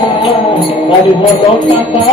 Dari bodoh kata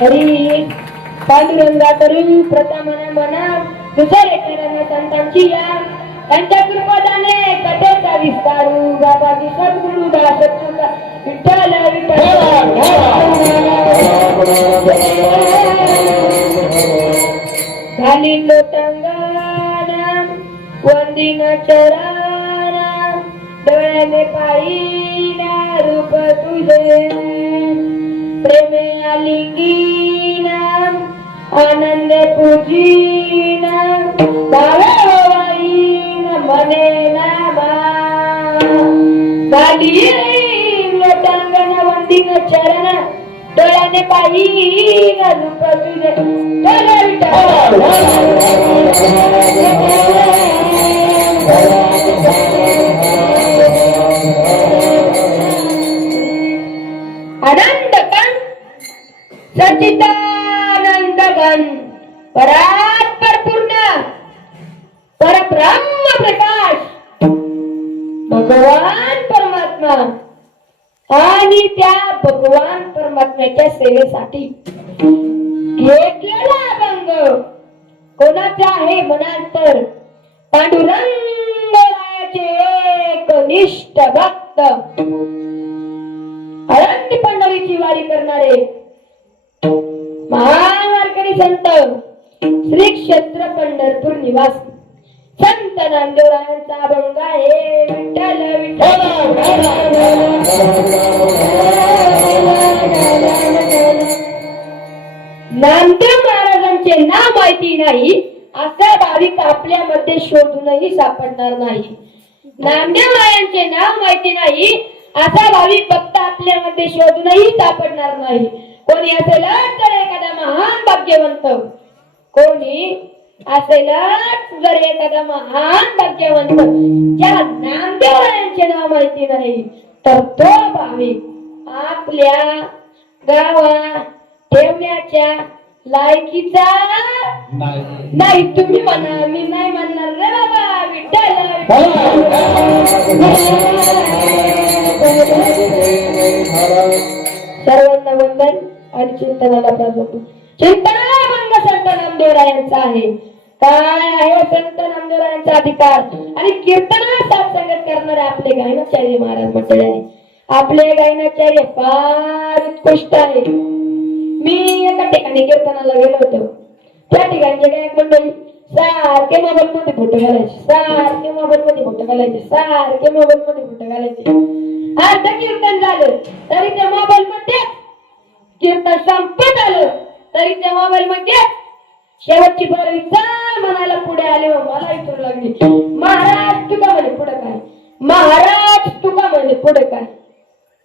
Hari पांडुरंगा करून प्रथमना मना दुसरे करना संतांची या त्यांच्या कृपादाने कथेचा विस्तारू बाबाजी सद्गुरु दासत्वका विठ्ठल घाली लोटांगण वंदिन चरणा डोळ्याने पाहिना रूप तुझे प्रेमे आलिंगीना आनंदे पूजीना भावाईना मने नामा गाली लोटांगण वंदिन चरण डोळ्याने पाहिना रूप तुझे आनंद कण सच्चिदानंद घन परात्पर पूर्ण परब्रह्म प्रकाश भगवान परमात्मा आणि त्या भगवान परमात्म्याच्या सेवेसाठी घेतलेला अभंग कोणाचा आहे म्हणाल तर पांडुरंग रायाचे एकनिष्ठ भक्त अरण्य पंढरीची वारी करणारे महान वारकरी संत श्री क्षेत्र पंढरपूर निवासी संत नामदेवरायांचा अभंग आहे विठ्ठल विठ्ठल नामदेव महाराजांचे नाव माहिती नाही असा भाविक आपल्यामध्ये शोधूनही सापडणार नाही. नामदेव रायांचे नाव माहिती नाही असा भाविक भक्त आपल्यामध्ये शोधूनही सापडणार नाही. कोणी असेलच तर एखादा महान भाग्यवंत, कोणी असेलच जर एखादा महान भाग्यवंत ज्याला नामदेव रायांचे नाव माहिती नाही तर तो भाविक आपल्या गावात ठेवण्याच्या लायकीचा नाही. तुम्ही म्हणा, मी नाही म्हणणार रे बाबा. विठ्ठल सर्वांना वंदन आणि चिंतनाला प्रारंभ. चिंतनाला भंग संत नामदेवरायांचा आहे. काय आहे संत नामदेवरायांचा अधिकार आणि कीर्तनाला साथ संगत करणारे आपले गायनाचार्य महाराज मंडळी आहे. आपले गायनाचार्य फार उत्कृष्ट आहे. मी एका ठिकाणी कीर्तनाला गेलो होतो. त्या ठिकाणचे गायक मंडळी सारखे मोबाईल मध्ये फोटो घालायचे, सारखे मोबाईल मध्ये फोटो घालायचे, सारखे मोबाईल मध्ये फोटो घालायचे. अर्ध कीर्तन झालं तरी त्या मोबाईल मध्ये, कीर्तन संपत आलं तरी त्या मोबाईल मध्ये शेवटची बरं चल म्हणायला पुढे आले. मला विचारू लागली, महाराज तुका म्हणे पुढे काय, महाराज तुका म्हणे पुढे काय.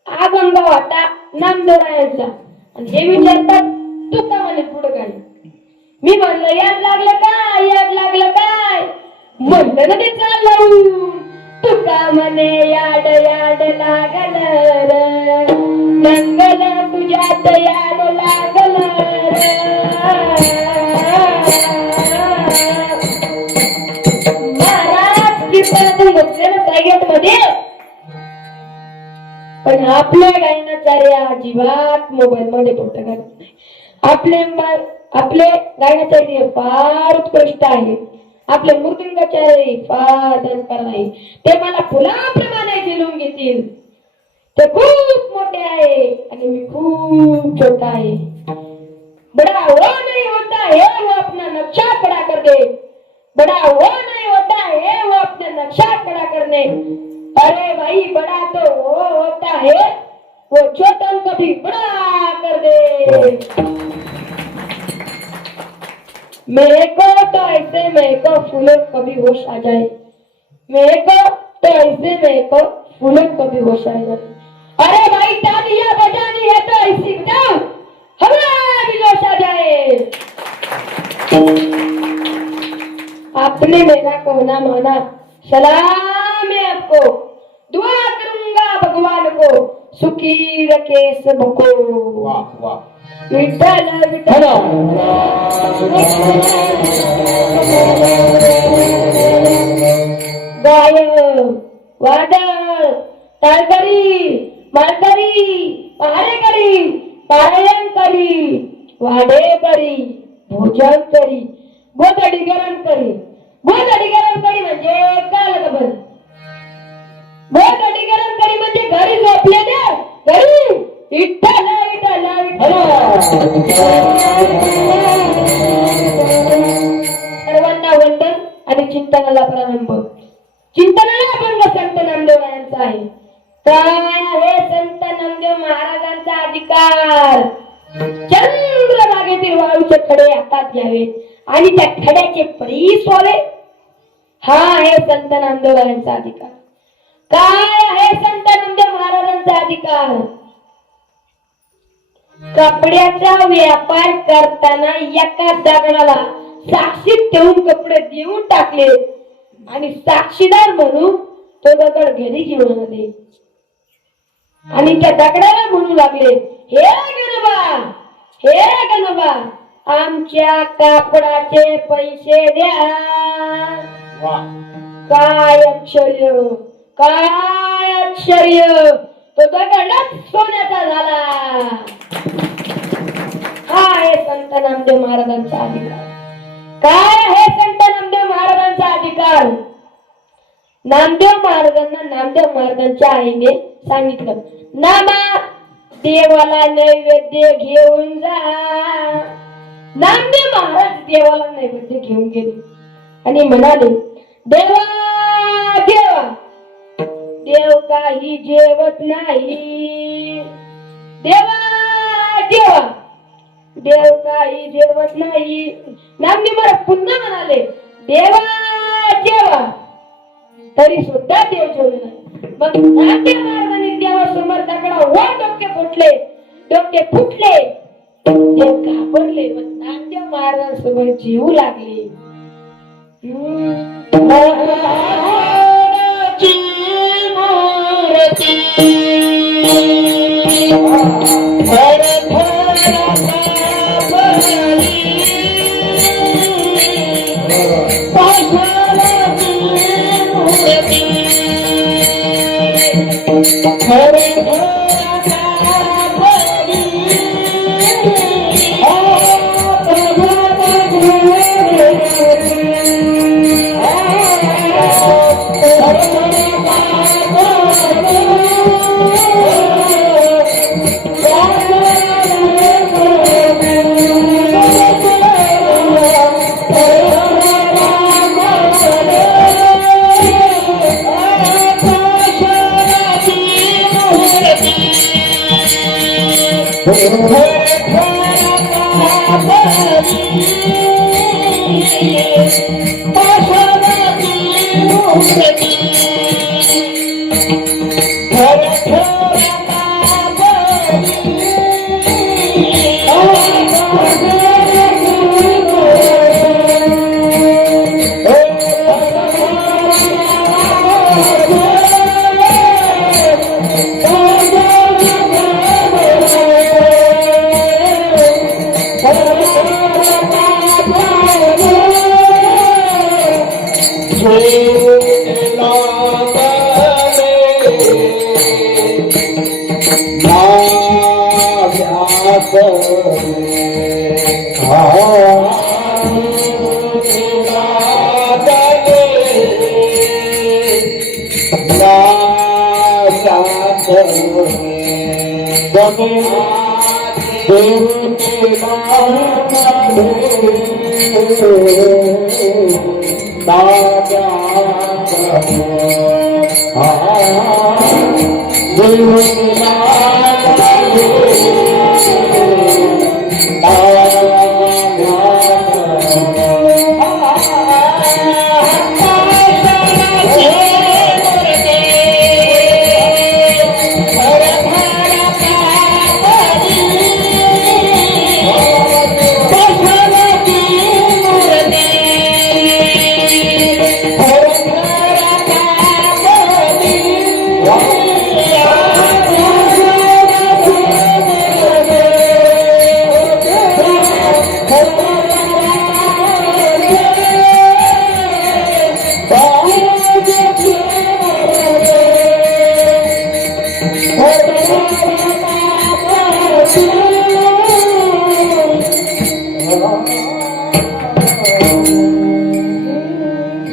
अभंग होता नामदेवरायांचा आणि हे विचारतात तुका म्हणे पुढे काय. मी म्हणलं याद लागलं काय, याद लागलं काय. म्हणलं ना ते चाललं तुका म्हणे याड याड लागल र, मंगल तुझ्यात याड लागल महाराज कीर्तनातून बसलेलं सायगेट मध्ये. पण आपल्या गायनाचार्य अजिबात मोबाईल मध्ये फोटो घालत नाही. आपले गायनाचार्य फार उत्कृष्ट आहे. आपले मृदुंगाचार्य फार दरकार नाही. ते मला फुलाप्रमाणे झिलून घेतील. ते खूप मोठे मोठे आहे आणि मी खूप छोटा आहे. बड़ा वो नहीं होता है वो अपना नक्शा खड़ा कर दे. बड़ा वो नहीं होता है वो अपना नक्शा खड़ा करने. अरे भाई बड़ा तो वो होता है वो छोटों को भी बड़ा कर दे. मेरे को तो ऐसे मेरे को फूलों कभी होश आ जाए. मेरे को तो ऐसे मेरे को फूलों कभी होश आ जाए. अरे भाई तालियां बजानी है तो ऐसी बजाओ हमारा भी जोश आ जाए. आपने मेरा कहना माना, सलाम है आपको. दुआ करूंगा भगवान को सुखी रखे सबको. वाह वाह. विठ्ठल विठ्ठल. गाय वादळ ताळकरी माळकरी पहारेकरी पारायण करी वाडेकरी भोजन करी गोदडीकरण करी. गोदडीकरण करी म्हणजे काय खबर. गोदडीकरण करी म्हणजे घरी झोपलेल्या घरी विठ्ठल विठ्ठल सर्वांना वंदन आणि चिंतनाला प्रारंभ. चिंतनाला भंग संत नामदेवांचा आहे. काय आहे संत नामदेव महाराजांचा अधिकार. चंद्रभागेतील वाळूचे खडे हातात घ्यावेत आणि त्या खड्याचे परीस व्हावे. हा आहे संत नामदेवांचा अधिकार. काय आहे संत नामदेव महाराजांचा अधिकार. कपड्याचा व्यापार करताना एका दगडाला साक्षीत ठेवून कपडे देऊन टाकले आणि साक्षीदार म्हणून तो दगड घरी घेऊन आले आणि त्या दगडाला म्हणू लागले, हे गणबा हे गणबा आमच्या कापडाचे पैसे द्या. काय आश्चर्य काय आश्चर्य. तो दगडच सोन्याचा झाला. हा आहे संत नामदेव महाराजांचा अधिकार. काय आहे संत नामदेव महाराजांचा अधिकार. नामदेव महाराजांच्या आईने सांगितलं, नामा देवाला नैवेद्य घेऊन जा. नामदेव महाराज देवाला नैवेद्य घेऊन गेले आणि म्हणाले, देवा देवा देव काही जेवत नाही. देवा देवा देव काही जेवत नाही. नामदेव महाराज पुन्हा म्हणाले, देवा देवा तरी सुद्धा देव जेवले नाही. मग नामदेव महाराजांनी देवासमोर दगडा वर डोके फुटले. देव घाबरले. मग नामदेव महाराजांसमोर जीवू लागले.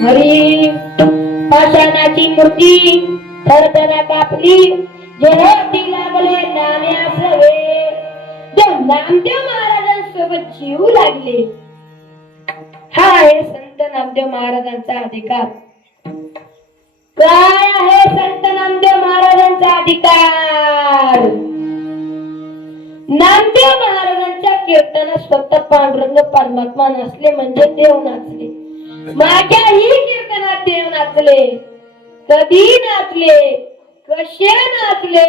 हरी पाषाणाची मूर्ती थरथरा कापली जेवती लागले नाण्यासवे जो नामदेव महाराजांसोबत जीव लागले. हा आहे संत नामदेव महाराजांचा अधिकार. काय आहे संत नामदेव महाराजांचा अधिकार? नामदेव महाराजांच्या कीर्तनात स्वतः पांडुरंग परमात्मा नसले म्हणजे देव नाचले. माझ्याही कीर्तनात देव नाचले. कधी नाचले, कसे नाचले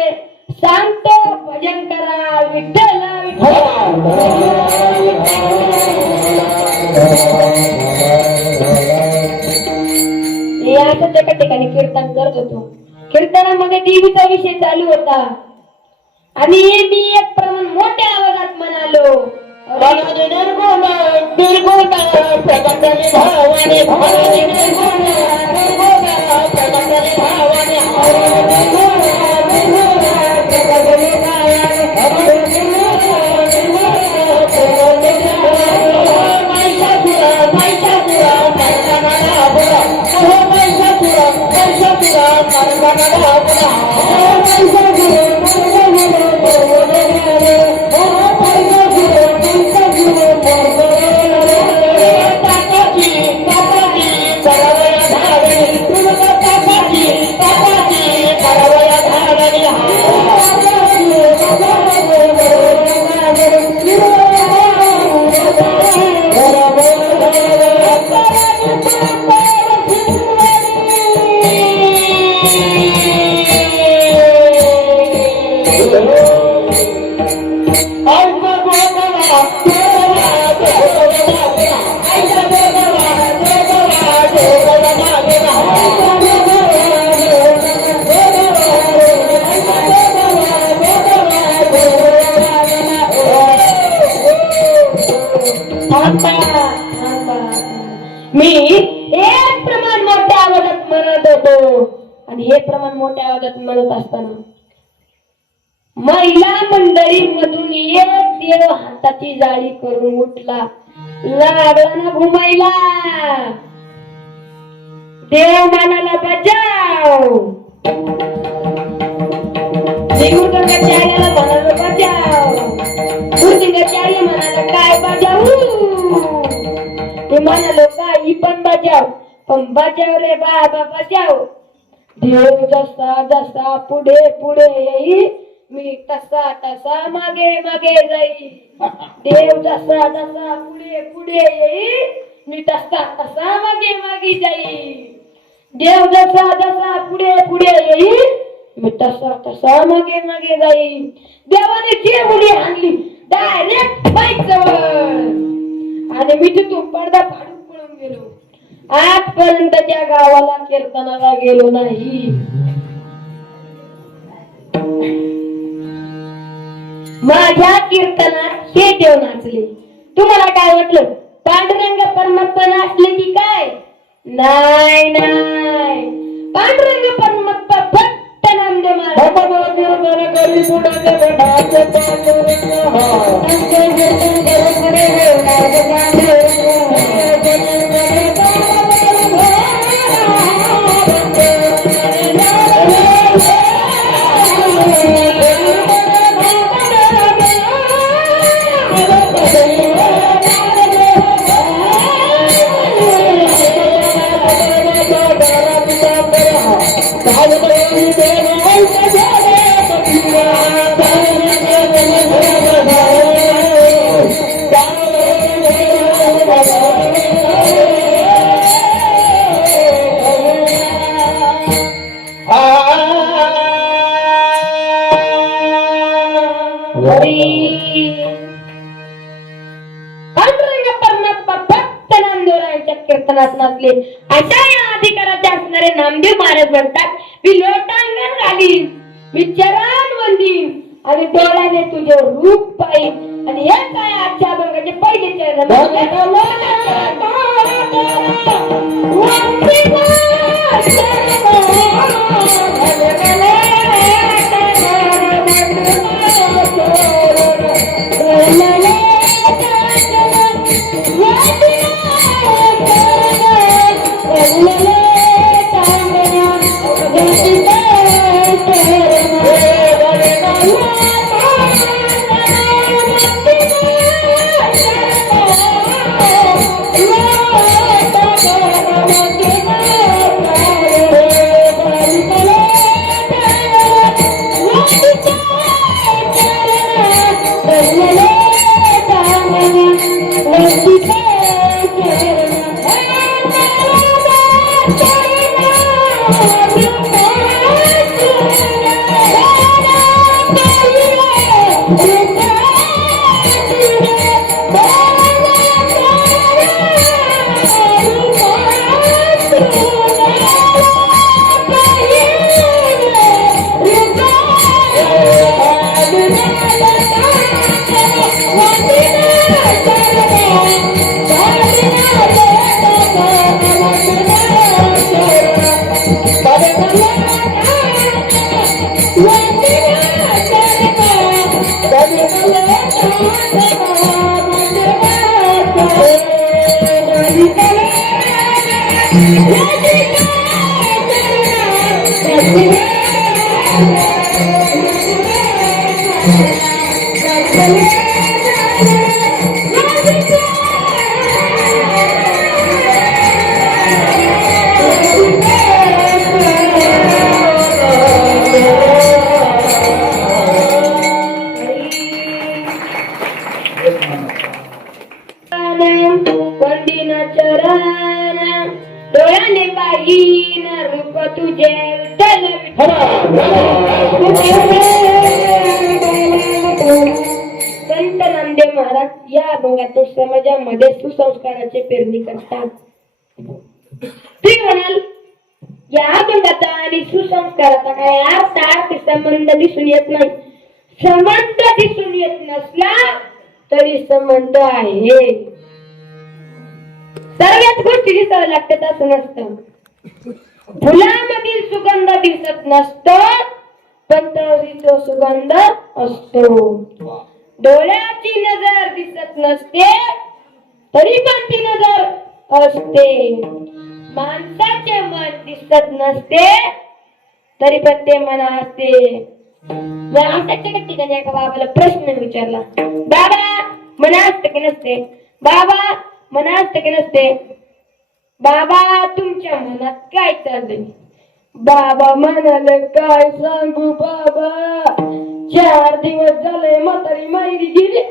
सांगतो. भजन करा विठ्ठल असंच एका ठिकाणी कीर्तन करत होतो. कीर्तनामध्ये देवीचा विषय चालू होता आणि मी एक प्रमाण मोठ्या आवाजात म्हणालो, मी एक प्रमाण मोठ्या आवाजात म्हणत होतो. आणि हे प्रमाण मोठ्या आवाजात म्हणत असताना महिला मंडळी मधून एक देव हाताची जाळी करून उठला. लागला ना घुमायला. देव म्हणाला बचाव. देवदुर्गाचार्याला म्हणाला बचाव. दुर्गाचार्य म्हणाला काय बजाऊ. ते म्हणालो काही पण बजाव. पण बजाव रे बाबा बजाव. देव जसा जसा पुढे पुढे येईल मी तसा तसा मागे मागे जाईल. देव जसा जसा पुढे पुढे येईल मी तसा तसा मागे मागे जाईल. देव जसा जसा पुढे पुढे येईल मी तसा तसा मागे मागे जाईल. देवाने जे उडी आणली डायरेक्ट माईक जवळ आणि मी तिथून पडदा फाडून पळून गेलो. आजपर्यंत त्या गावाला कीर्तनाला गेलो नाही. माझ्या कीर्तनात हे देव नाचले. तुम्हाला काय वाटलं पांडुरंग परमात्मा नाचले की काय? नाही नाही, पांडुरंग परमात्मा फक्त नामदेव पांडुरंग परमात्मा फक्त नामदेवरायांच्या कीर्तनात नसले. अशा या अधिकाराचे असणारे नामदेव महाराज म्हणतात, मी लोटांगण घालीन, मी चरण वंदीन आणि डोळ्याने तुझे रूप पाहिन. आणि हे काय आजच्या अभंगाचे पहिले चरण. डोळ्याने पाहिन रूप तुझे संत नामदेव महाराज या अभंगातून समाजामध्ये सुसंस्काराचे पेरणी करतात. तुम्ही म्हणाल या अभंगाचा आणि सुसंस्काराचा काय अर्थ संबंध दिसून येत नाही. संबंध दिसून येत नसला तरी संबंध आहे. सर्वच गोष्टी दिसाव्या लागतात असं नसतं. फुलामधील सुगंध दिसत नसतो पण तो सुगंध असतो. डोळ्याची नजर दिसत नसते तरी पण ती नजर असते. माणसाचे मन दिसत नसते तरी पण ते मन असते. आमच्या ठिकाणी एका बाबाला प्रश्न विचारला, बाबा मन असते की नसते? बाबा मन असते की नसते? बाबा तुमच्या मनात काय चाललंय? बाबा म्हणाले, काय सांगू बाबा, 4 दिवस झाले म्हातारी माहेरी गेली,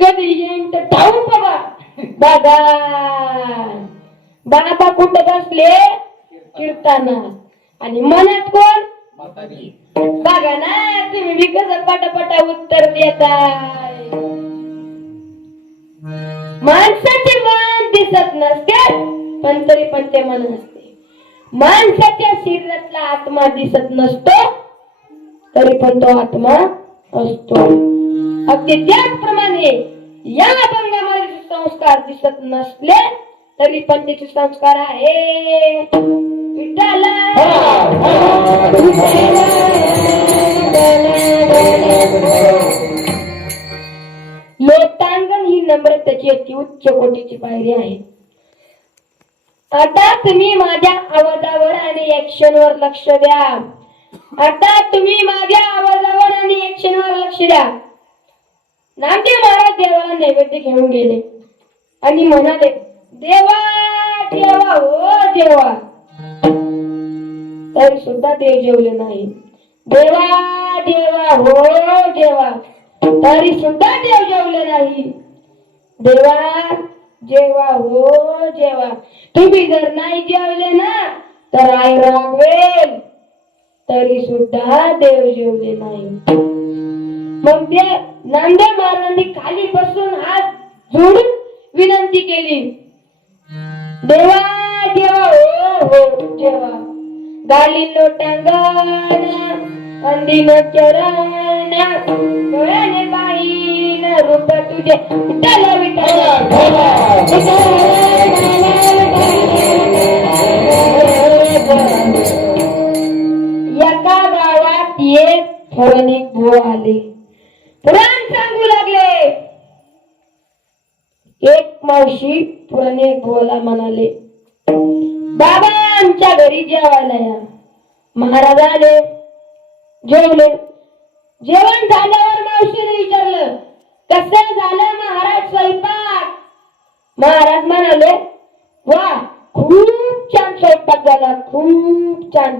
कधी येईन तर ठाऊक बाबा. बघा बाबा कुठे बसले? कीर्तनात. आणि मनात कोण? बघा ना तुम्ही बी कसं पटापटा उत्तर देताय. माणसाचे मन दिसत नसते पण तरी पण ते मन असते. माणसाच्या शरीरातला आत्मा दिसत नसतो तरी पण तो आत्मा असतो. अगदी त्याचप्रमाणे या अभंगामध्ये संस्कार दिसत नसले तरी पण त्याचे संस्कार आहे. विठ्ठला लोटांगण ही नम्रतेची अति उच्च कोटीची पायरी आहे. आता तुम्ही माझ्या आवाजावर आणि ऍक्शनवर लक्ष द्या. आता तुम्ही माझ्या आवाजावर आणि ऍक्शनवर लक्ष द्या. नामदेव महाराज देवाला नैवेद्य घेऊन गेले आणि म्हणाले, देवा देवा हो देवा. तरी सुद्धा देव जेवले नाही. देवा देवा हो देवा. तरी सुद्धा देव जेवले नाही. देवा जेवा हो जेवा. तुम्ही जर नाही जेवले ना तर आई रागवेल. तरी सुद्धा देव जेवले नाही. मग ते नामदेव महाराजांनी खाली बसून हात जोडून विनंती केली, देवा देवा हो हो देवा, गालीनो टांगणा अंदिन चरण, डोळ्याने पाहिन रूप तुझे विठ्ठल विठ्ठल. एका गावात एक पौराणिक भाऊ आले, पुराण सांगू लागले. एक मावशी पौराणिक भाऊला म्हणाले, बाबा आमच्या घरी जेवायला या. महाराज आले, जेवले. जेवण झाल्यावर मावशीने विचारलं, कसं झालं महाराज स्वयंपाक? महाराज म्हणाले, वा खूप छान स्वयंपाक झाला, खूप छान,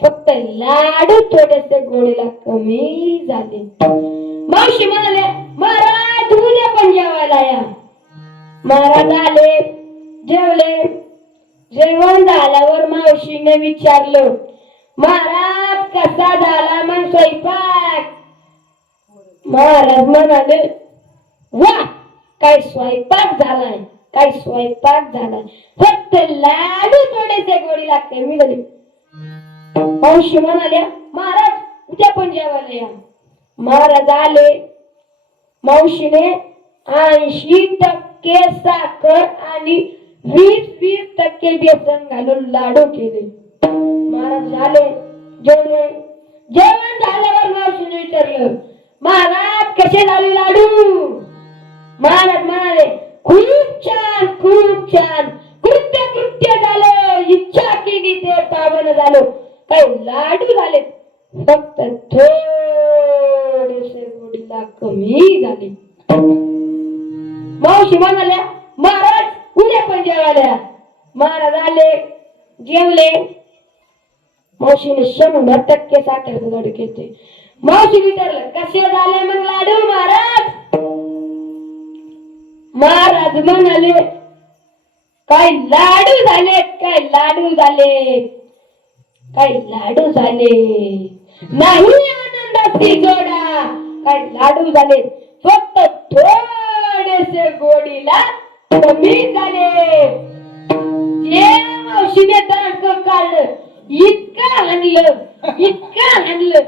फक्त लाडू थोडेसे गोडीला कमी झाले. मावशी म्हणाले, महाराज उद्या पण जेवायला या. महाराज आले, जेवले. जेवण झाल्यावर मावशीने विचारलं, महाराज कसा झाला मग स्वयंपाक? महाराज म्हणाले, वा काय स्वयंपाक झालाय, काय स्वयंपाक झालाय, फक्त लाडू थोडेसे गोडीला कमी झाले. मावशी म्हणाल्या, महाराज उद्या पण जेवायला या. महाराज आले. मावशीने 80% साखर आणि 20% बेसन घालून लाडू केले. महाराज झाले, जेवले. जेवण झाल्यावर मावशीने विचारलं, महाराज कसे झाले लाडू? महाराज म्हणाले, खूप छान, खूप छान, कृत्य कृत्य झालं, इच्छा केली ते पावन झालं. काही लाडू झाले, फक्त थोडेसे गोडीला कमी झाले. मावशी म्हणाल्या, महाराज उद्या पण जेवायला. महाराज आले, जेवले. मावशीने 100% साखरेचे लाडू केले. मावशी विचारलं, कसे झाले मग लाडू महाराज? महाराज म्हणाले, काय लाडू झाले, काय लाडू झाले, काय लाडू झाले, नाही आनंदाची जोडा, काय लाडू झाले, फक्त थोडेसे गोडीला कमी झाले. जे मावशीने दांड काढलं, इतकं आणलं, इतकं आणलं,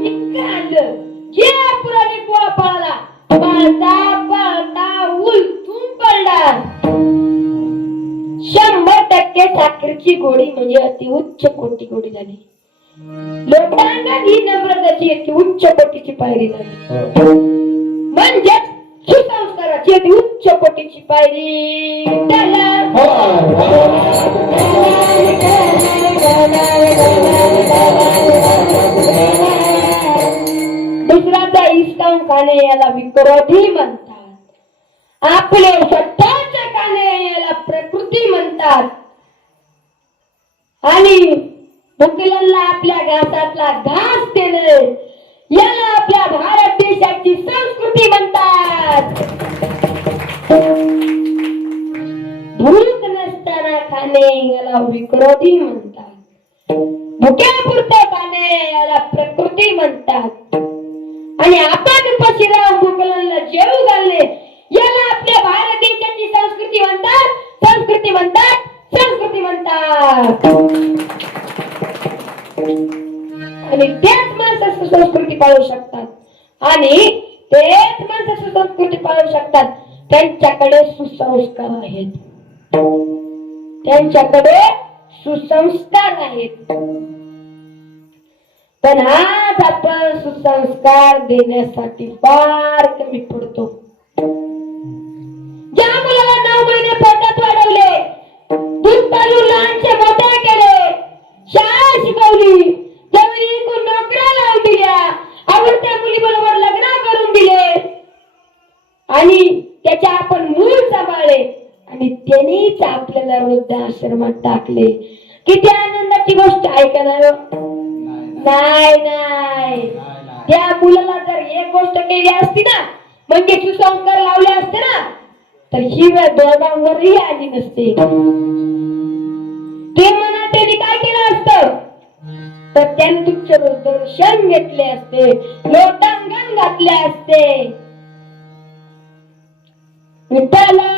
इतकं आणलं, जे पुराणिक बुवा पळाला, पळता पळता उलटून पडला. 100% साखरेची गोडी म्हणजे अति उच्च कोटी गोडी झाली. लोटांगण ही नम्रताची अति उच्च कोटीची पायरी झाली. म्हणजेच सुसंस्काराची अति उच्च कोटीची पायरी. दुसऱ्याचा इस्काम खाणे याला विक्रोधी म्हणतात. आपले स्वतःचे खाणे याला प्रकृती म्हणतात. आणि भुकेल्यांना आपल्या घासातला घास देणे याला आपल्या भारत देशाची संस्कृती म्हणतात. भूक नसताना खाणे याला विक्रोधी म्हणतात. भुक्यापुरतं खाणे याला प्रकृती म्हणतात. आणि आपण उपाशी राहून भुकेल्यांना जेवू घालणे याला आपल्या भारत देशाची संस्कृती म्हणतात. संस्कृती म्हणतात. संस्कृती म्हणतात. आणि तेच माणसं सुसंस्कृती पाळू शकतात. आणि तेच माणसं सुसंस्कृती पाळू शकतात. त्यांच्याकडे सुसंस्कार आहेत. त्यांच्याकडे सुसंस्कार आहेत. पण आज आपण सुसंस्कार देण्यासाठी फार कमी पडतो. ज्या मुलाला 9 महिने पोटात वाढवले, दूध पाजून लहानचे मोठे केले, शाळा शिकवली, जवळी नोकऱ्या लावून दिल्या, आवडत्या मुलीबरोबर लग्न करून दिले आणि त्याच्या आपण मूल सांभाळले आणि त्यांनीच आपल्याला वृद्धाश्रमात टाकले. किती आनंदाची गोष्ट आहे का नाही? नाही नाही. त्या मुलाला जर एक गोष्ट केली असती ना, म्हणजे सुसंस्कार लावले असते ना, तर ही वेळ दोघांवरही आली नसते. ते म्हणा त्यांनी काय केलं असतं? तर त्यांनी तुमचं दर्शन घेतले असते, लोटांगण घातले असते. विठ्ठला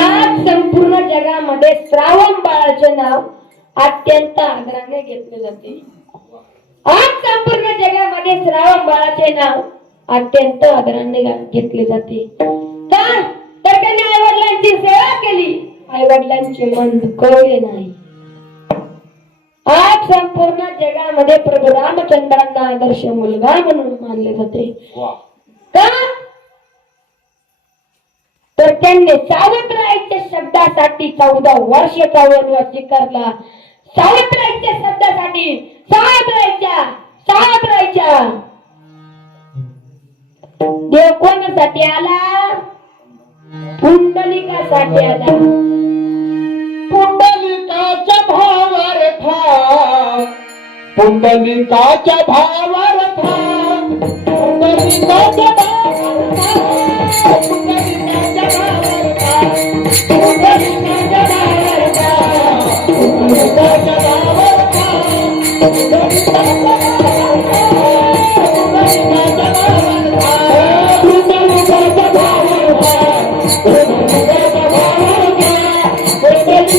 आज संपूर्ण जगामध्ये श्रावण बाळाचे नाव अत्यंत आदराने घेतले जाते. आज संपूर्ण जगामध्ये श्रावण बाळाचे नाव अत्यंत आदराने घेतले जाते. का तर त्यांनी आई वडिलांची सेवा केली, आई वडिलांचे मन दुखवले नाही. आज संपूर्ण जगामध्ये प्रभू रामचंद्रांना आदर्श मुलगा म्हणून मानले जाते. का तर त्यांनी सावित्रीच्या शब्दासाठी 14 वर्षाचा वनवास स्वीकारला. सावित्रीच्या शब्दासाठी सावित्रीच्या देव कोणासाठी आला? पुंडलिकासाठी आला. पुंडलिकाच्या भावार्था, पुंडलिकाच्या भावार्था, पुंडलिकाच्या भावार्था, पुंडलिकाच्या भावार्था, पुंडलिकाच्या भावार्था, पुंडलिकाच्या भावार्था, पुंडलिकाच्या भावार्था, पुंडलिकाच्या भावार्था, पुंडलिकाच्या भावार्था,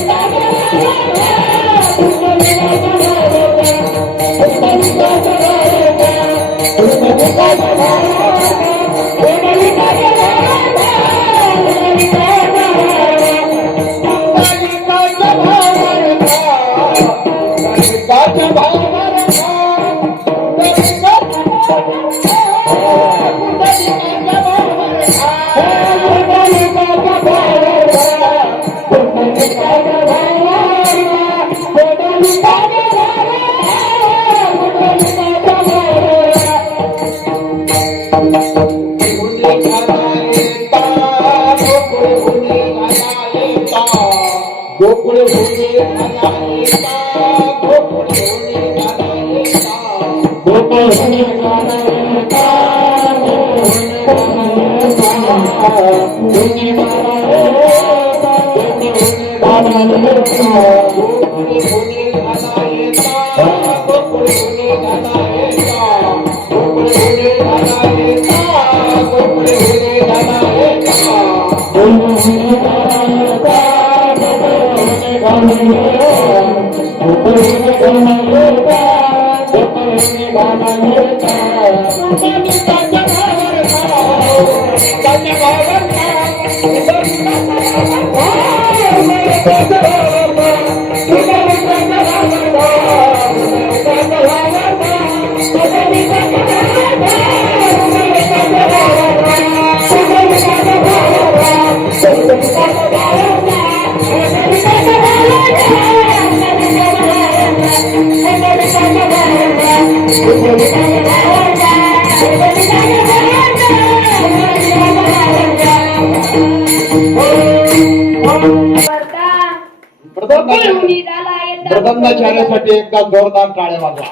पुंडलिकाच्या प्रबंधाचार्यासाठी एकदा जोरदार टाळ्या वाजवा.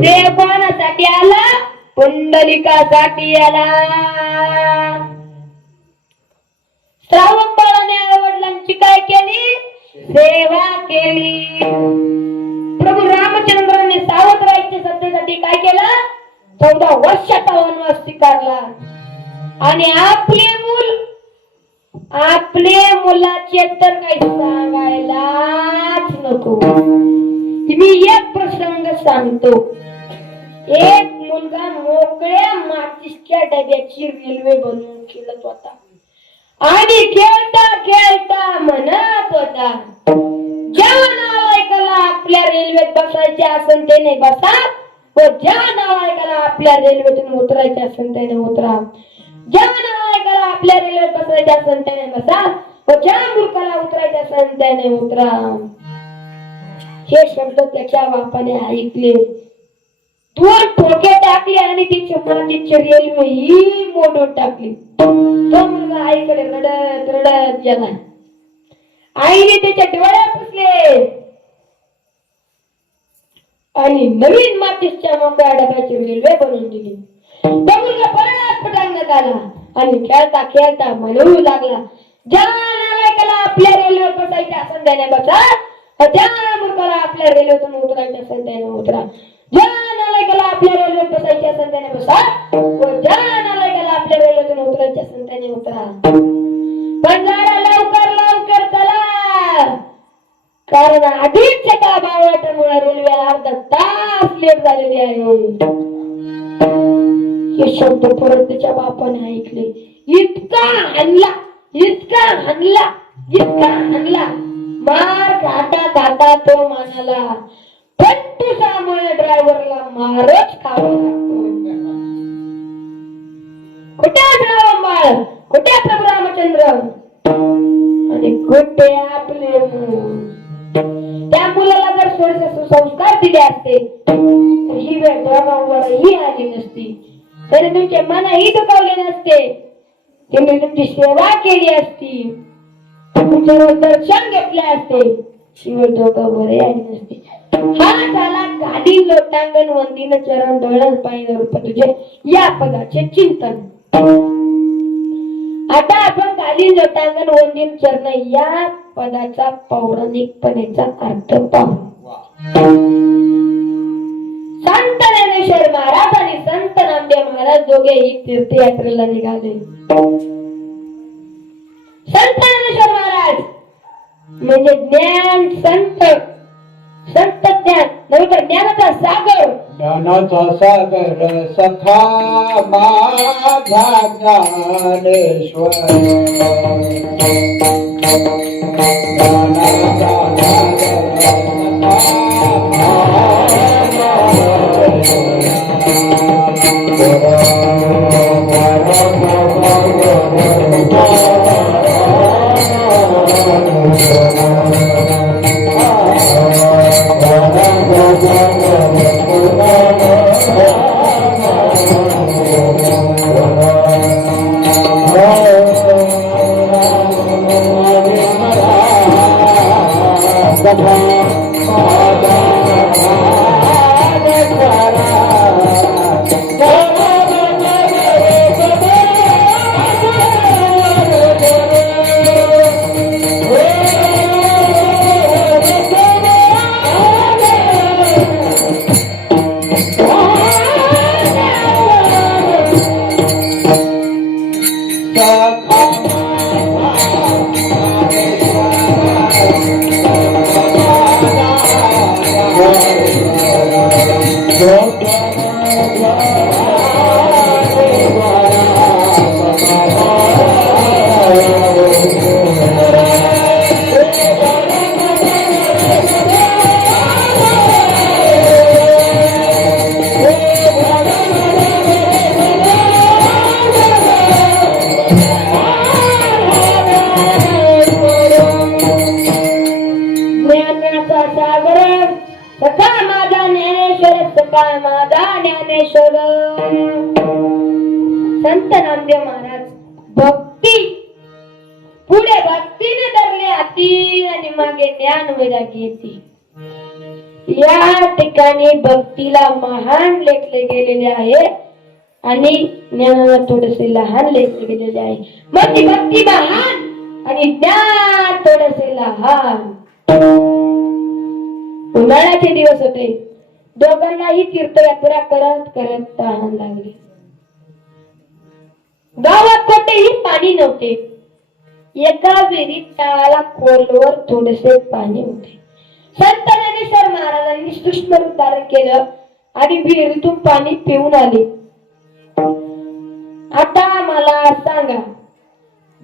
देव कोणासाठी आला? पुंडलिकासाठी आला. श्रावण बाळाने आई वडिलांची काय केली? सेवा केली. प्रभू रामचंद्राने सावत्राईच्या सत्तेसाठी काय केलं? 14 वर्षाचा वनवास स्वीकारला. आणि आपले मुलाचे तर काही सांगायलाच नको. मी एक प्रसंग सांगतो. एक मुलगा मोकळ्या माचीसच्या डब्याची रेल्वे बनवून खेळत होता आणि खेळता खेळता म्हणत होता, ज्या नावायकाला आपल्या रेल्वेत बसायचे असेल त्याने बसा, व ज्या नावायकाला आपल्या रेल्वेतून उतरायचे असेल त्याने उतरा. ज्या नावायकाला आपल्या रेल्वेत बसायचे असेल त्याने बसा, व ज्या मूर्खाला उतरायचे असेल त्याने उतरा. हे शब्द त्याच्या बापाने ऐकले. 2 ठोके टाकले आणि तिची मातीची रेल्वे ही मोडून टाकली. तो मुलगा आईकडे रडत रडत गेला. आईने त्याच्या डोळ्या पुसले आणि नवीन मातीच्या मोकळ्या डब्याची रेल्वे बनवून दिली. तो मुलगा परत पटांगणात आला आणि खेळता खेळता म्हणू लागला, ज्या नालायकाला आपल्या रेल्वेवर बसायचे असेल त्याने बसा, ज्या मूर्खाला आपल्या रेल्वेतून उतरायचे असेल त्याने उतरा, ज्या नालायकाला आपल्या रेल्वेत बसायचे असेल त्याने बसा, व ज्या नालायकाला आपल्या रेल्वेतून उतरायचे असेल त्याने उतरा. पण जरा लवकर लवकर चला, कारण आधीच एका बावळाटामुळे रेल्वे अर्धा तास लेट झालेली आहे. हे शब्द परत त्याच्या बापाने ऐकले. इतका हल्ला, इतका हल्ला, इतका हल्ला, मार खाता खाता तो म्हणाला, फट्टुसामुळे ड्रायव्हरला मारच खावा लागतो. कुठे राम बाळ, कुठे प्रभू रामचंद्र आणि कुठे आपले मूल. त्या मुलाला जर थोडेसे सुसंस्कार दिले असते तर ही वेळ दोघांवरही आली नसती, तरी तुमचे मनही दुखावले नसते, तुम्ही तुमची सेवा केली असती, तुमच्यावर दर्शन घेतले असते, ही वेळ दोघांवरही आली नसती. हा झाला गादी लोटांगण वंदीन चरण डोळण पाहिजे रूप तुझे या पदाचे चिंतन. आता आपण गादी लोटांगण वंदीन चरण या पदाचा पौराणिकपणेचा अर्थ पाहू. संत ज्ञानेश्वर महाराज आणि संत नामदेव महाराज दोघेही तीर्थयात्रेला निघाले. संत ज्ञानेश्वर महाराज म्हणजे ज्ञान संत, संत ज्ञान नव्हे तर ज्ञानाचा सागर. ज्ञानाचा सागर सखा माझा ज्ञानेश्वर. संत नामदेव महाराज भक्ती पुढे भक्तीने धरले हाती आणि मागे ज्ञान वैरागी येते. या ठिकाणी भक्तीला महान लेखले गेलेले आहे आणि ज्ञानाला थोडेसे लहान लेखले गेलेले आहे. मग ती भक्ती महान आणि ज्ञान थोडेसे लहान. उन्हाळ्याचे दिवस होते, दोघांनाही तीर्थयात्रा करत करत तहान लागली. गावात कोठेही पाणी नव्हते. एका विहिरीत तळाला खोलवर थोडेसे पाणी होते. संत ज्ञानेश्वर महाराजांनी सूक्ष्म रूप धारण केलं आणि विहिरीतून पाणी पिऊन आले. आता मला सांगा,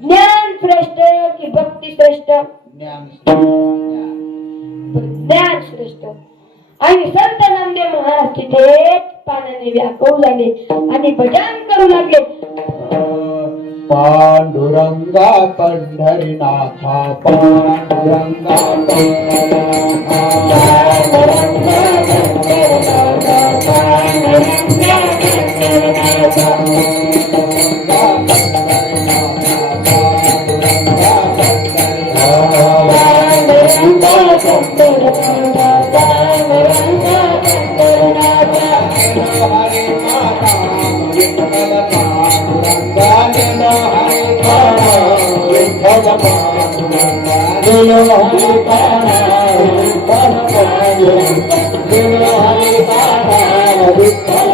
ज्ञान श्रेष्ठ की भक्ती श्रेष्ठ? ज्ञान श्रेष्ठ. आणि संत नामदेव महाराज तिथेच पाण्याने व्याकुळ झाले आणि भजन करू लागले. पांडुरंगा पंढरीनाथा, पांडुरंगा बोलो हरि कान्हा विठ्ठल पांडुरंग बोलो हरि कान्हा विठ्ठल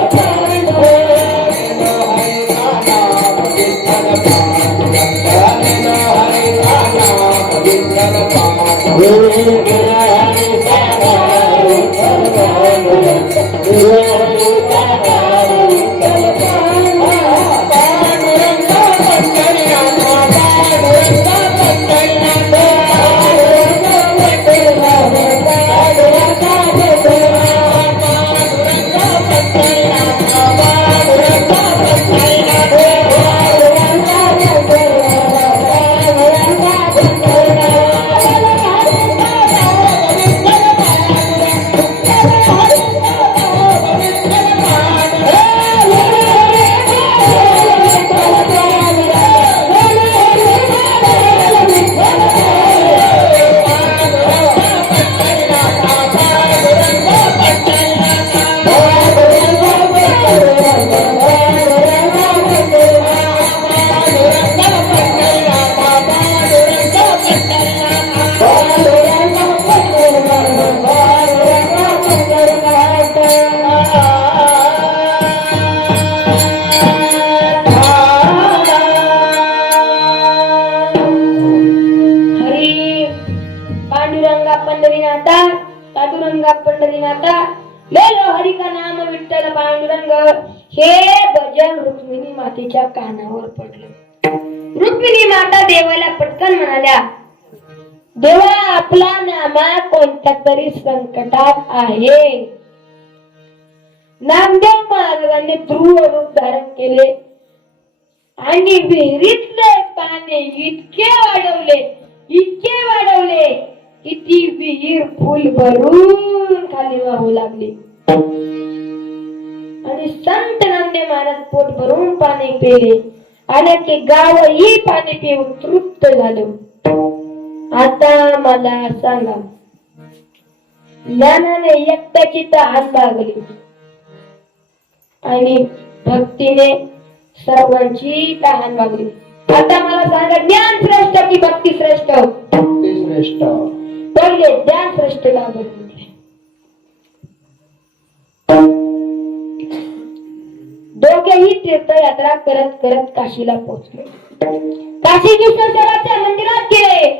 पांडुरंगा पंढरीनाथा साधुरंगा पंढरीनाथा लेलो हरी का नाम विठ्ठल पांडुरंग हे भजन रुक्मिणी मातेच्या कानावर पडलं। रुक्मिणी माता देवाला पटकन म्हणाल्या, देवा आपला नामा कोणत्या तरी संकटात आहे। नामदेव महाराजांनी ध्रुव रूप धारण केले आणि विहिरीतले पाणी इतके वाढवले की ती विहीर फुल भरून खाली वाहू लागली आणि संत नामदेव महाराज पोट भरून पाणी पिले आणि ते गावही पाणी पिऊन तृप्त झालं। आता मला सांगा, ज्ञानाने एकट्याची तहान भागली आणि भक्तीने सर्वांची तहान भागली। आता मला सांगा, ज्ञान श्रेष्ठ की भक्ती श्रेष्ठ? भक्ती श्रेष्ठ। पहिले ज्ञान श्रेष्ठ का म्हटले? दोघेही तीर्थयात्रा करत करत काशीला पोहोचले। काशी विश्वेश्वराच्या मंदिरात गेले।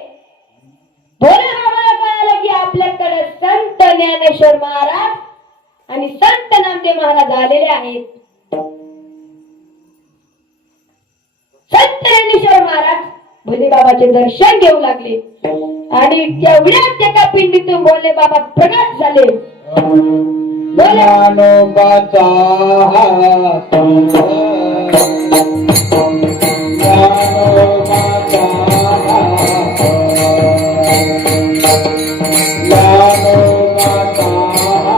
भोले बाबाला कळालं की आपल्याकडे संत ज्ञानेश्वर महाराज आणि संत नामदेव महाराज आलेले आहेत। संत ज्ञानेश्वर महाराज भोले बाबाचे दर्शन घेऊ लागले आणि तेवढ्याच एका पिंडीतून भोले बाबा प्रगट झाले। ज्ञानोबाचा हात, ज्ञानोबाचा हात, ज्ञानोबाचा हात,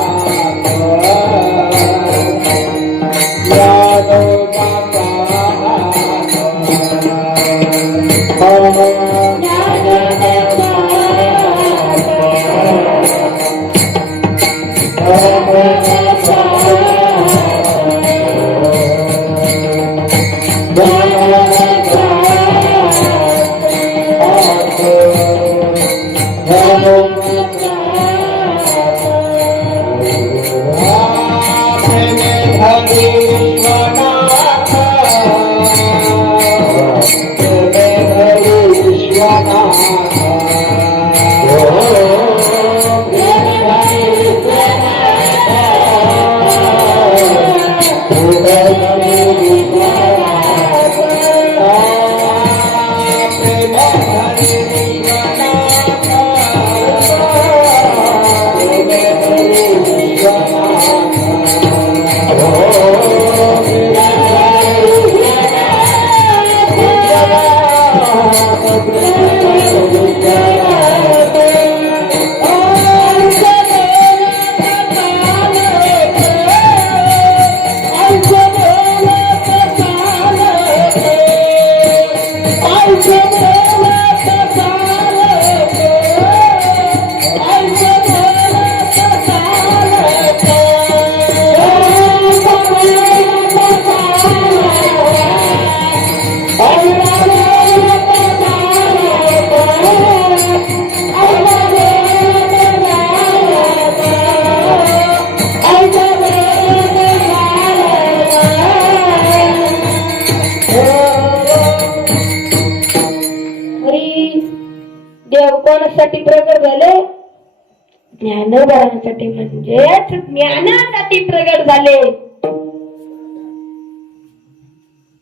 ज्ञानोबाचा हात, देव कोणासाठी प्रगट झाले? ज्ञानोबांसाठी, म्हणजेच ज्ञानासाठी प्रगट झाले.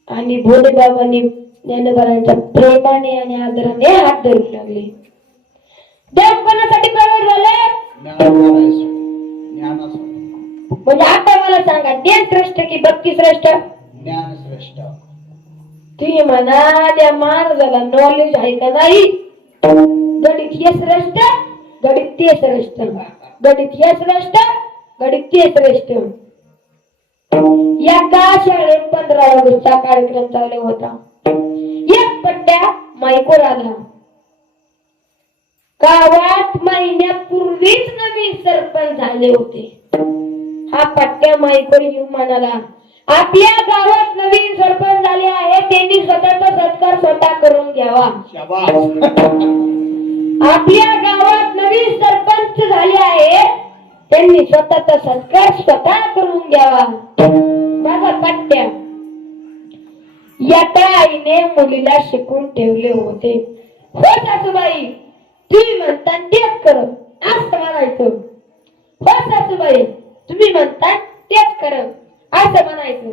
आणि भोले बाबांनी ज्ञानोबांच्या प्रेमाने आणि आदराने हात धरू लागले. देव कोणासाठी प्रगट झाले? म्हणजे आता मला सांगा, ज्ञान श्रेष्ठ की भक्ती श्रेष्ठ? ज्ञान श्रेष्ठ. तुम्ही म्हणा त्या महाराजाला नॉलेज आहे का नाही? गणित हे श्रेष्ठ, गणित ते श्रेष्ठ, गणित हे श्रेष्ठ, गणित ते श्रेष्ठ. या का शाळेत 15 ऑगस्टचा कार्यक्रम चालू होता. एक पट्ट्या माईकोर आला. गावात महिन्यापूर्वीच नवीन सरपंच झाले होते. हा पट्ट्या माईकोर येऊन म्हणाला, आपल्या गावात नवीन सरपंच झाले आहे, त्यांनी स्वतःचा सत्कार स्वतः करून घ्यावा. आपल्या गावात नवीन सरपंच झाले आहे, त्यांनी स्वतःचा सत्कार स्वतः करून घ्यावा. बघा पट्ट्या, याच्या आईने मुलीला शिकून ठेवले होते. हो सासूबाई, तुम्ही म्हणता तेच कर असं म्हणायचं. हो सासूबाई, तुम्ही म्हणता तेच कर असं म्हणायचं.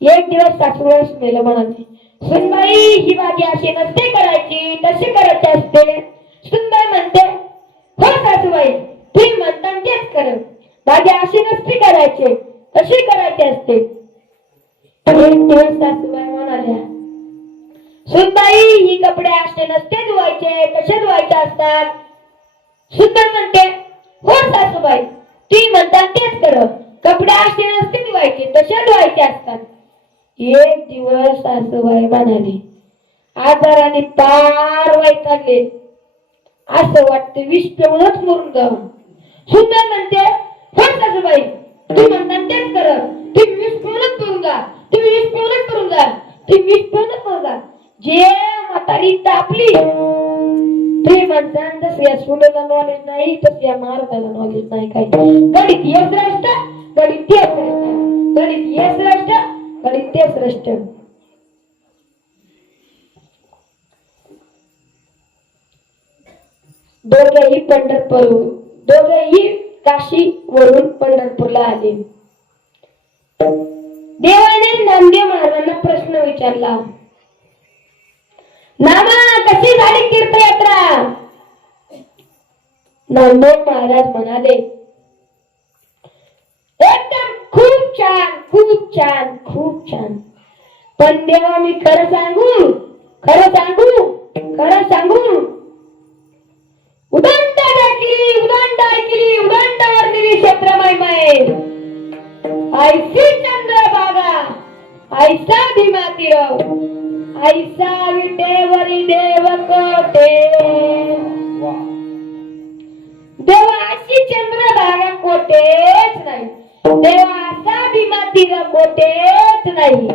एक दिवस सासूबाई सुनेला म्हणाली, सुनबाई ही भाजी अशी नसते करायची, तशी करायची असते. सुनबाई म्हणते, हो सासूबाई, तुम्ही म्हणता तेच कर, भाजी अशी नसते करायची, तशी करायची असते. एक दिवस सासूबाई म्हणाल्या, सुनबाई ही कपडे असे नसते धुवायचे, कसे धुवायचे असतात. सुनबाई म्हणते, हो सासूबाई, तुम्ही म्हणता तेच कर, कपडे असे नसते धुवायचे, तसे धुवायचे असतात. एक दिवस सासूबाई म्हणाली, आजाराने पार वैतागले, असं वाटतं विष पिऊनच मरून जावं. सुंदर म्हणते, हो सासूबाई, तुम्ही म्हणता तेच कर, तुम्ही विष पिऊनच मरून जा, तुम्ही विष पिऊनच मरून जा, तुम्ही विष पिऊनच मरून जा. जे म्हातारी तापली, ते म्हणतात जसं या सुनेला नॉलेज नाही, तसं या महाराजाला नॉलेज नाही. काय गणित हे श्रेष्ठ, गणित ते श्रेष्ठ, गणित हे श्रेष्ठ, गणित ते श्रेष्ठ. दोघेही पंढरपूर, दोघेही काशी वरून पंढरपूरला आले. देवाने नामदेव महाराजांना प्रश्न विचारला, नामा कशी झाली तीर्थयात्रा? नामदेव महाराज म्हणाले, एकदम खूप छान, खूप छान, खूप छान. पण देवा मी खरं सांगू, खरं सांगू, खरं सांगू, उदंड केली, उदंड केली, उदंड वर्णिली क्षेत्रमय ऐसी चंद्रभागा, ऐसा भीमा तीर, ऐसा विटेवरी देव कोटे. देवा अशी चंद्रभागा कोटेच नाही, देवा असा भीमा तीर कोटेच नाही,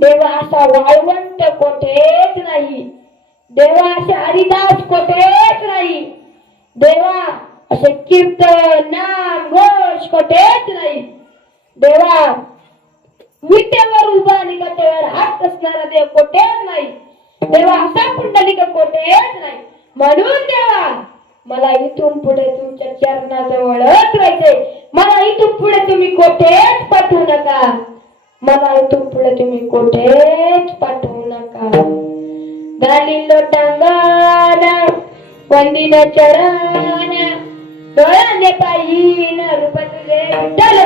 देवा असा वाळवंट कोटेच नाही, देवा असे हरिदास कोटेच नाही, देवा असे कीर्तन नाम घोष कोटेच नाही, देवा विटेवर उभा आणि कटेवर हात असणारा देव कोटेच नाही, देवा असा पुंडलिक कोटेच नाही. म्हणून देवा मला इथून पुढे तुमच्या चरणाजवळच राहायचंय, मला इथून पुढे तुम्ही कोठेच पाठवू नका, मला इथून पुढे तुम्ही कोठेच पाठवू नका. घालिलो टांगण वंदिन चरण, डोळ्याने पाहिन रूप तुझे विठ्ठल.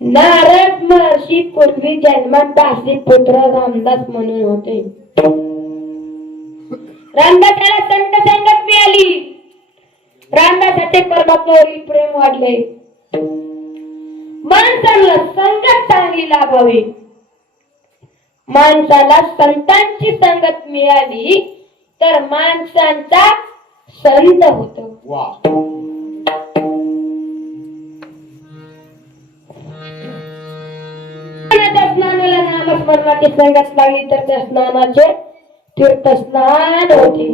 नारद महर्षी पूर्वी जन्मात 10 पुत्र रामदास म्हणून होते. रामदासाला संत संगत मिळाली. रामदासाचे परमात्म्यावरील प्रेम वाढले. माणसाला संगत चांगली लाभावी. माणसाला संतांची संगत मिळाली तर माणसांचा संत होतो. वा स्नानाला नामस्मरणाची संगत लागली तर त्या स्नानाचे तीर्थस्नान होते.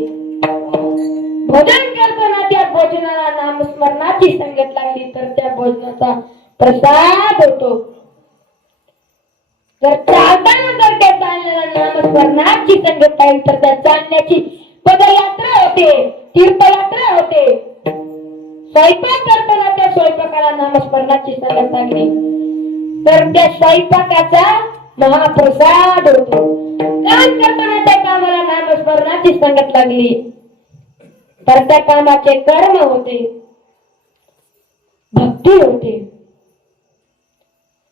भोजन करताना त्या भोजनाला नामस्मरणाची संगत लागली तर त्या भोजनाचा प्रसाद होतो. जर चालताना जर त्या चालण्याला नामस्मरणाची संगत लागली तर त्या चालण्याची पदयात्रा होते, तीर्थयात्रा होते. स्वयंपाक करताना त्या स्वयंपाकाला नामस्मरणाची संगत लागली तर त्या स्वयंपाकाचा महाप्रसाद होतो. काम करताना त्या कामाला नामस्मरणाची संगत लागली तर त्या कामाचे कर्म होते, भक्ती होते.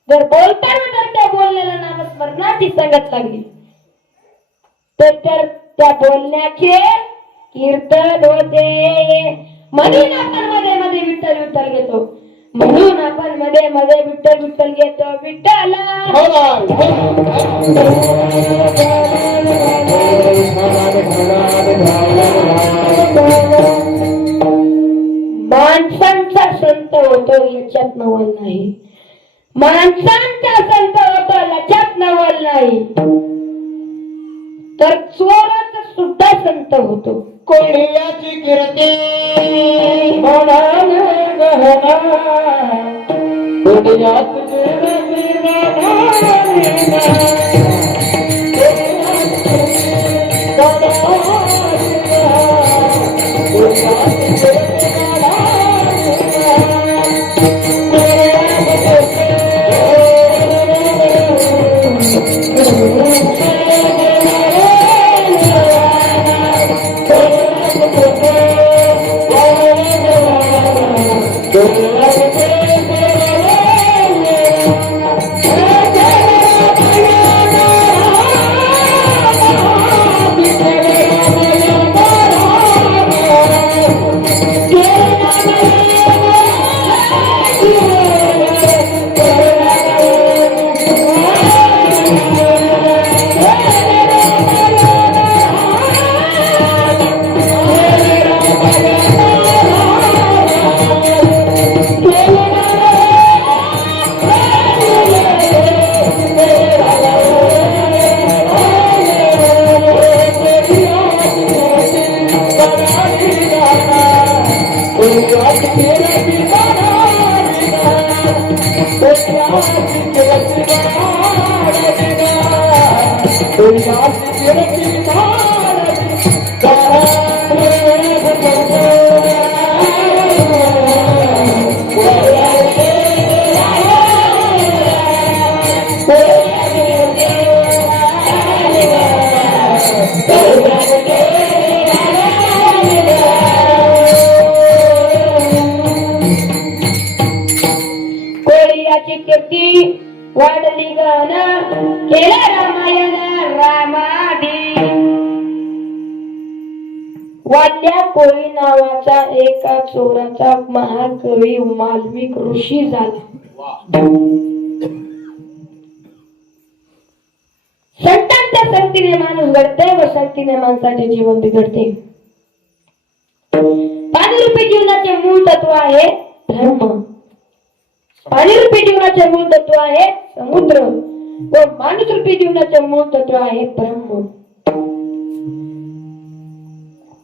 जर बोलताना जर त्या बोलण्याला नामस्मरणाची संगत लागली तर त्या बोलण्याचे कीर्तन होते. म्हणून आपण मध्ये मध्ये विठ्ठल विठ्ठल घेतो. म्हणून आपण मध्ये मध्ये विठ्ठल विठ्ठल घेतो. विठ्ठला माणसांचा संत होतो याच्यात नवल नाही. माणसांचा संत होतो याच्यात नवल नाही. तर चोराचा सुद्धा संत होतो. कोळ्याची कीर्ती म्हणाले गहना कोळ्याची कीर्ती वाढली गण केला रामायण रामादी. वाल्या कोळी नावाचा एका चोराचा महाकवी मालविक ऋषी झाला. संतांच्या संगतीने माणूस घडते व संगतीने माणसाचे जीवन बिघडते. पाणीरूपी जीवनाचे मूळ तत्व आहे धर्म. पाणीरूपी जीवनाचे मूळ तत्व आहे समुद्र व माणूसरूपी जीवनाचे मूळ तत्व आहे ब्रह्म.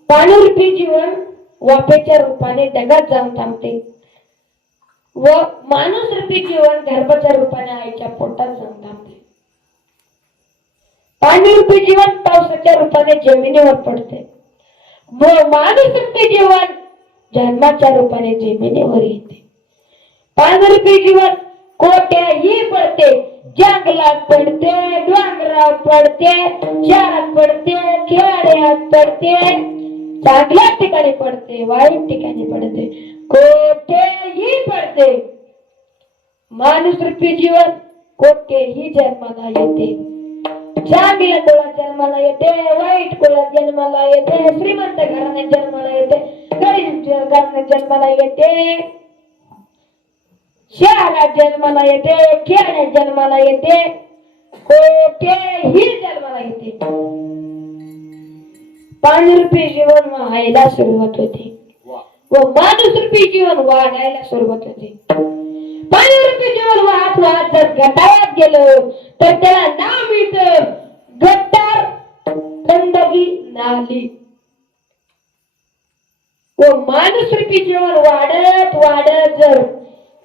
पाणीरूपी जीवन वाफेच्या रूपाने ढगात जाऊन थांबते व माणूसरूपी जीवन गर्भाच्या रूपाने आईच्या पोटात जाऊन थांबते. पाणीरूपी जीवन पावसाच्या रूपाने जमिनीवर पडते व माणूसरूपी जीवन जन्माच्या रूपाने जमिनीवर येते. पाणीरूपी जीवन कोट्याही पडते, जंगलात पडते, डोंगरात पडते, शहरात पडते, खेड्यात पडते, चांगल्या ठिकाणी पडते, वाईट ठिकाणी पडते, कोठेही पडते. माणूस रूपी जीवन कोठेही जन्माला येते. चांगल्या कुळात जन्माला येते, वाईट कुळात जन्माला येते, श्रीमंत घराण्यात जन्माला येते, गरीब घराण्यात जन्माला येते, शहरात जन्माला येते, खेड्यात जन्माला येते, कोठेही जन्माला येते. पाणी रूपी जीवन व्हायला सुरुवात होते व माणूस रूपी जीवन वाढायला सुरुवात होते. पाणी रूपी जीवन वाहत वाहत जर गटारात गेलं तर त्याला नाव मिळतं गटार, गंदगी, नाली. व माणूस रूपी जीवन वाढत वाढत जर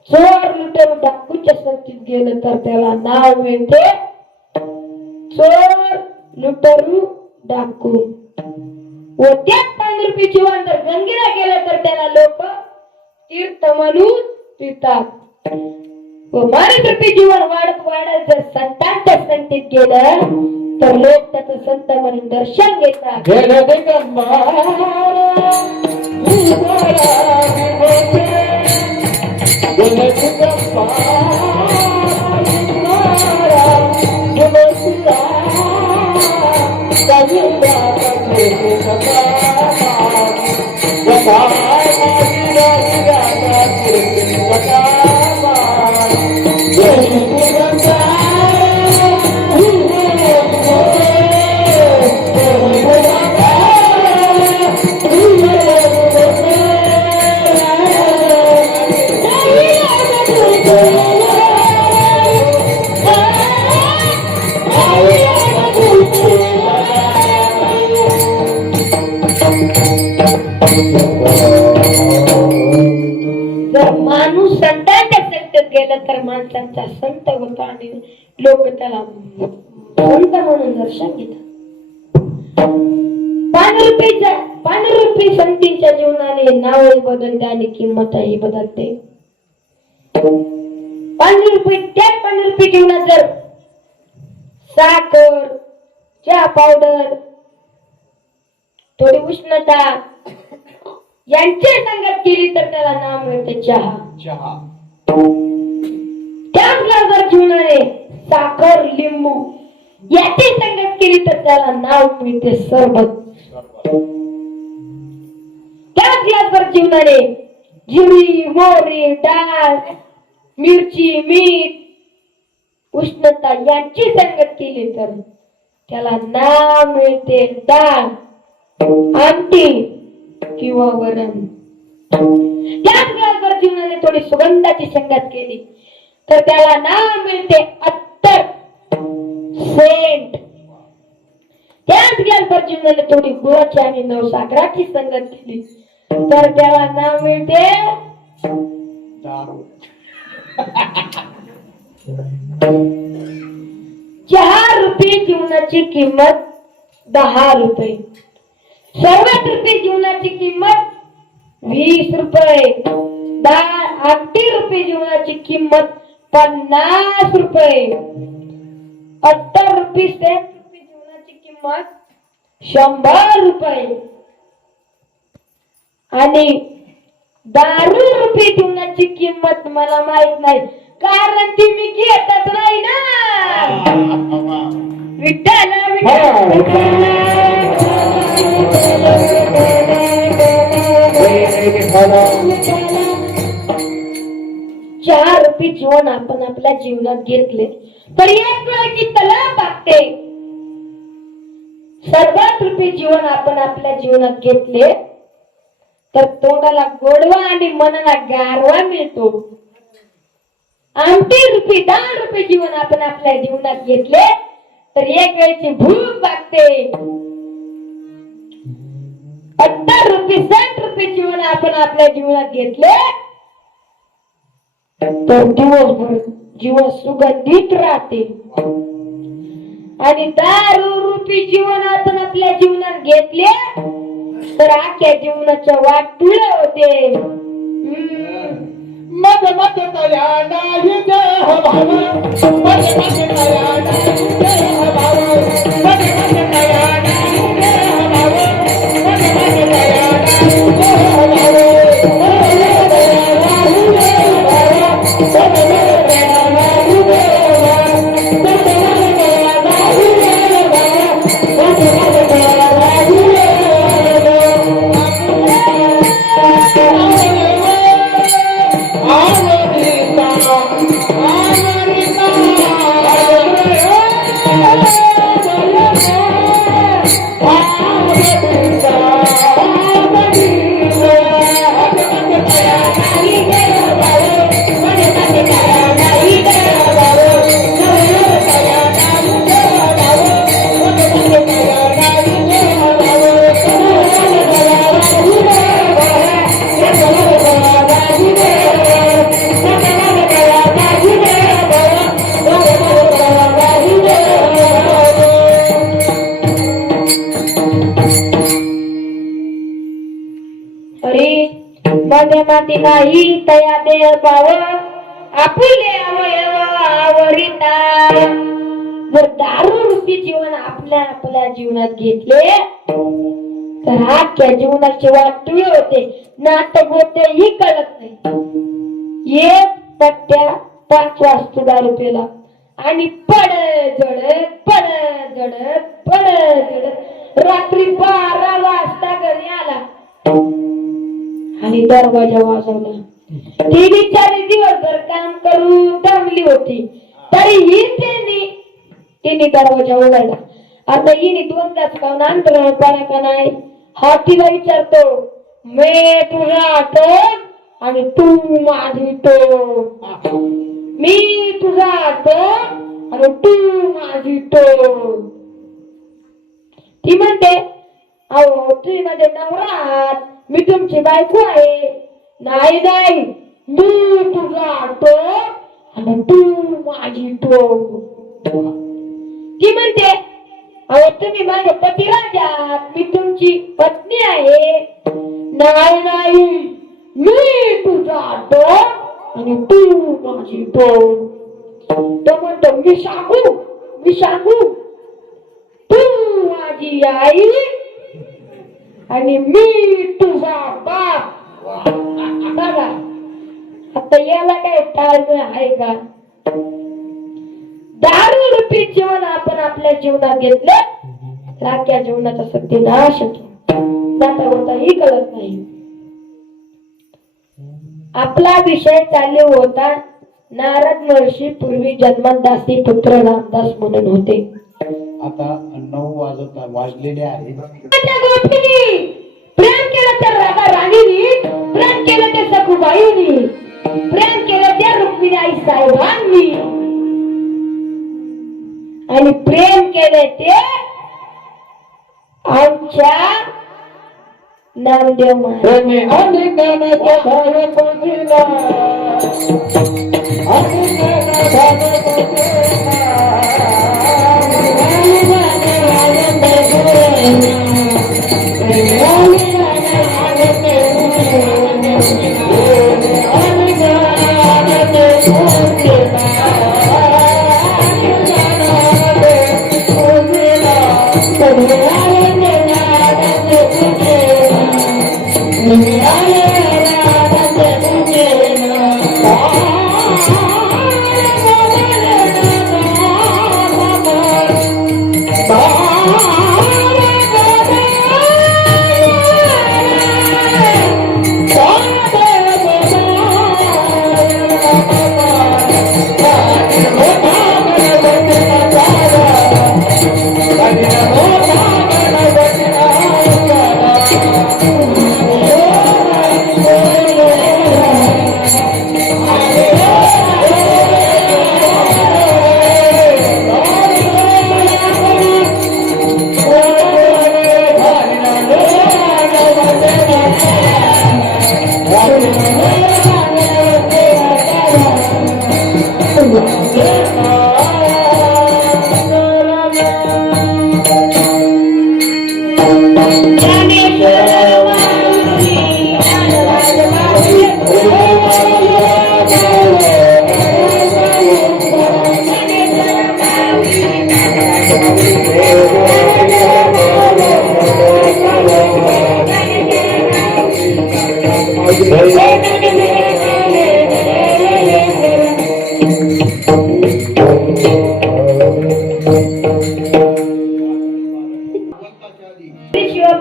चोर लुटेर डाकूच्या संगतीत गेलं तर त्याला नाव मिळते चोर, लुटेरू, डाकू. व त्याच पाणी रूपी जीवन जर गंगेला गेलं तर त्याला लोक तीर्थ म्हणून पितात. व माणूस रूपी जीवन वाढत वाढत जर संतांच्या संगतीत गेलं तर लोक त्याचं संत म्हणून दर्शन घेतात. जर माणूस संतांच्या संगतीत गेला तर माणसांचा संत होतो आणि लोक त्याला संत म्हणून दर्शन घेतात. पानरूपी संतींच्या जीवनाने नावही बदलते आणि किंमतही बदलते. त्याच पानरूपी जीवनात जर साखर, चहा पावडर, थोडी उष्णता यांची संगत केली तर त्याला नाव मिळते चहा. त्याचबरोबर जीवनाने साखर, लिंबू याची संगत केली तर त्याला नाव मिळते सरबत. त्याचबरोबर जीवनाने जिरी, मोहरी, डाळ, मिरची, मीठ, उष्णता यांची संगत केली तर त्याला नाव मिळते डाळ, आमटी किंवा वरण. त्याचबरोबर जीवनाने थोडी सुगंधाची संगत केली तर त्याला नाव मिळते अत्तर, सेंट. त्याचबरोबर जीवनाने थोडी गुळाची आणि नवसागराची संगत केली तर त्याला नाव मिळते चहा रूपी जीवनाची किंमत 10 रुपये. सर्वात रूपी जीवनाची किंमत 20 रुपये. डाळ आमटी रूपी जीवनाची किंमत 50 रुपये. अत्तर रूपी सेंट रूपी जीवनाची किंमत 100 रुपये. आणि दारू रूपी जीवनाची किंमत मला माहित नाही कारण ती मी घेतच नाही ना. विठ्ठल चहा रूपी जीवन आपण आपल्या जीवनात घेतले तर एक वेळची तलाव लागते. सर्वात रूपी जीवन आपण आपल्या जीवनात घेतले तर तोंडाला गोडवा आणि मनाला गारवा मिळतो. आमटी रूपी डाळ रूपी जीवन आपण आपल्या जीवनात घेतले तर एक वेळची भूक लागते. अत्तर रूपी सेंट रूपी जीवन आपण आपल्या जीवनात घेतले तर दिवसभर जीवन सुगंधित राहते. आणि दारू रूपी जीवन आपण आपल्या जीवनात घेतले तर आख्या जीवनाच्या वाट तुळे होते. मग मग तया नाही देह भाव, मग मग तया नाही देह भाव, मग मग तया नाही देह भाव, मग मग तया मने माती नाही तया देह पाव आपुले अवयव आवरिता. जर दारू रूपी जीवन आपल्या जीवनात घेतले तर आजच्या जीवनाचे वाटुळे होते, नाटक होते ही कळत नाही. एक पट्ट्या 5 वाजता दारू पेला आणि पड जडत रात्री 12 वाजता घरी आला आणि दरवाजा वाजवला. ती बिचारी दिवसभर काम करून दमली होती, तरीही तिने दरवाजा उघडला. आता हिने 2 तास खाऊन अंतराळ पाडा का नाही हा तिला विचारतो. मी तुझा टोन आणि तू माझी टोन, मी तुझा टोन आणि तू माझी टोन. ती म्हणते अहो तुम्ही माझे नवरा आहात, मी तुमची बायको आहे. नाही नाही, मी तुझा टोन आणि तू माझी टोन. ती म्हणते अहो तुम्ही माझे पतिराज आहात, मी तुमची पत्नी आहे. नाही नाही, मी तुझा टोन आणि तू माझी टोन. तो म्हणतो मी सांगू तू माझी आई आणि मी तुझा बाप. बघा आता याला काय ताळमेळ आहे का? दारू रूपी जीवन आपण आपल्या जीवनात घेतलं राख्या जीवनाचा सत्यनाश होतो, जाता होता ही कळत नाही. आपला विषय चालू होता नारद महर्षी पूर्वी जन्मात दासी पुत्र रामदास म्हणून होते. आता 9 वाजलेले आहेत. प्रेम केलं तर राधा राणीनी, प्रेम केलं ते सखुबाईनी, प्रेम केलं त्या रुक्मिणी आई साहेबांनी आणि प्रेम केले ते आमच्या नामदेव महाराज.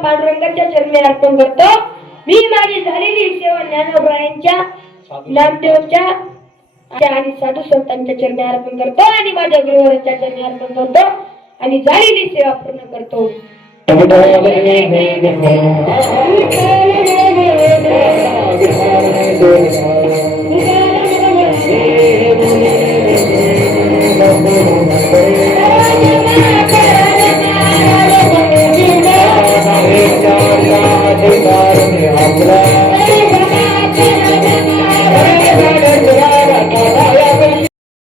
पांडुरंगाच्या चरणी अर्पण करतो. मी माझी झालेली सेवा ज्ञानोबरायांच्या, नामदेवच्या आणि साधू संतांच्या चरणी अर्पण करतो आणि माझ्या गुरुवरांच्या चरणी अर्पण करतो आणि झालेली सेवा पूर्ण करतो.